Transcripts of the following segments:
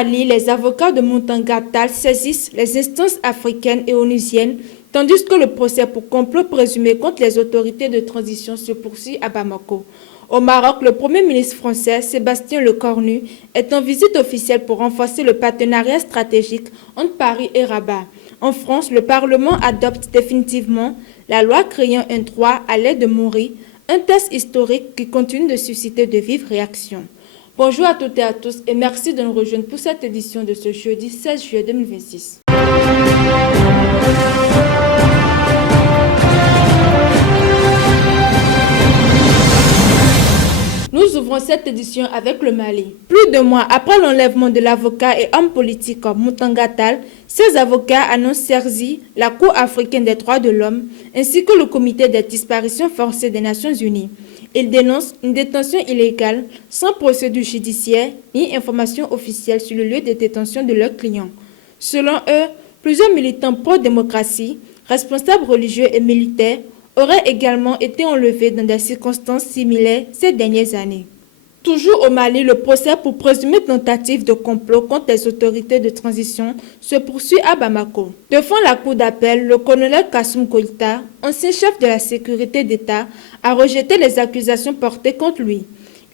Mali, les avocats de Muntanga-Tall saisissent les instances africaines et onusiennes, tandis que le procès pour complot présumé contre les autorités de transition se poursuit à Bamako. Au Maroc, le Premier ministre français, Sébastien Lecornu, est en visite officielle pour renforcer le partenariat stratégique entre Paris et Rabat. En France, le Parlement adopte définitivement la loi créant un droit à l'aide de mourir, un test historique qui continue de susciter de vives réactions. Bonjour à toutes et à tous et merci de nous rejoindre pour cette édition de ce jeudi 16 juillet 2026. Nous ouvrons cette édition avec le Mali. Plus de mois après l'enlèvement de l'avocat et homme politique Muntanga-Tall, ses avocats annoncent saisir la Cour africaine des droits de l'homme ainsi que le comité des disparitions forcées des Nations Unies. Ils dénoncent une détention illégale sans procédure judiciaire ni information officielle sur le lieu de détention de leurs clients. Selon eux, plusieurs militants pro-démocratie, responsables religieux et militaires auraient également été enlevés dans des circonstances similaires ces dernières années. Toujours au Mali, le procès pour présumée tentative de complot contre les autorités de transition se poursuit à Bamako. Devant la cour d'appel, le colonel Kassoum Goïta, ancien chef de la sécurité d'État, a rejeté les accusations portées contre lui.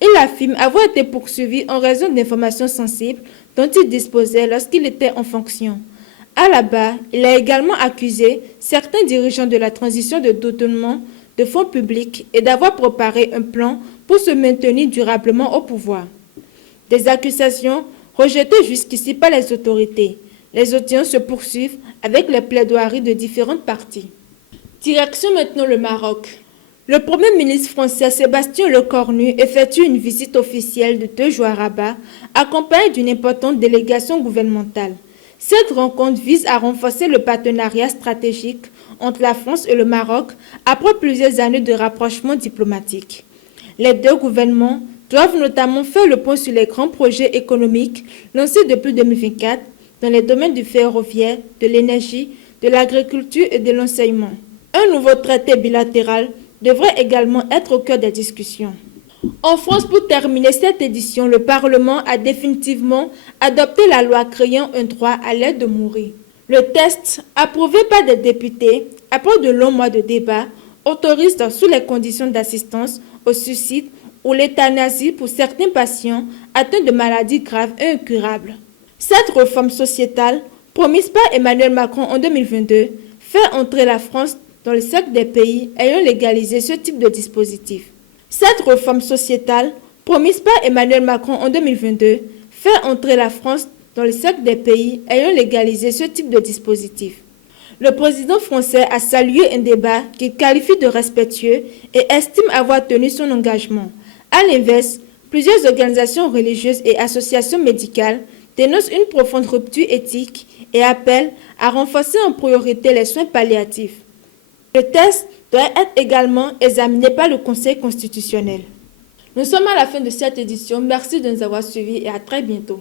Il affirme avoir été poursuivi en raison d'informations sensibles dont il disposait lorsqu'il était en fonction. À la barre, il a également accusé certains dirigeants de la transition de détournement de fonds publics et d'avoir préparé un plan pour se maintenir durablement au pouvoir. Des accusations rejetées jusqu'ici par les autorités. Les audiences se poursuivent avec les plaidoiries de différentes parties. Direction maintenant le Maroc. Le Premier ministre français Sébastien Lecornu effectue une visite officielle de 2 jours à Rabat, accompagnée d'une importante délégation gouvernementale. Cette rencontre vise à renforcer le partenariat stratégique entre la France et le Maroc après plusieurs années de rapprochement diplomatique. Les deux gouvernements doivent notamment faire le point sur les grands projets économiques lancés depuis 2024 dans les domaines du ferroviaire, de l'énergie, de l'agriculture et de l'enseignement. Un nouveau traité bilatéral devrait également être au cœur des discussions. En France, pour terminer cette édition, le Parlement a définitivement adopté la loi créant un droit à l'aide de mourir. Le texte, approuvé par des députés, après de longs mois de débat, autorise, sous les conditions d'assistance au suicide ou l'euthanasie pour certains patients atteints de maladies graves et incurables. Cette réforme sociétale, promise par Emmanuel Macron en 2022, fait entrer la France dans le cercle des pays ayant légalisé ce type de dispositif. Cette réforme sociétale, promise par Emmanuel Macron en 2022, fait entrer la France dans le cercle des pays ayant légalisé ce type de dispositif. Le président français a salué un débat qu'il qualifie de respectueux et estime avoir tenu son engagement. À l'inverse, plusieurs organisations religieuses et associations médicales dénoncent une profonde rupture éthique et appellent à renforcer en priorité les soins palliatifs. Le texte doit être également examiné par le Conseil constitutionnel. Nous sommes à la fin de cette édition. Merci de nous avoir suivis et à très bientôt.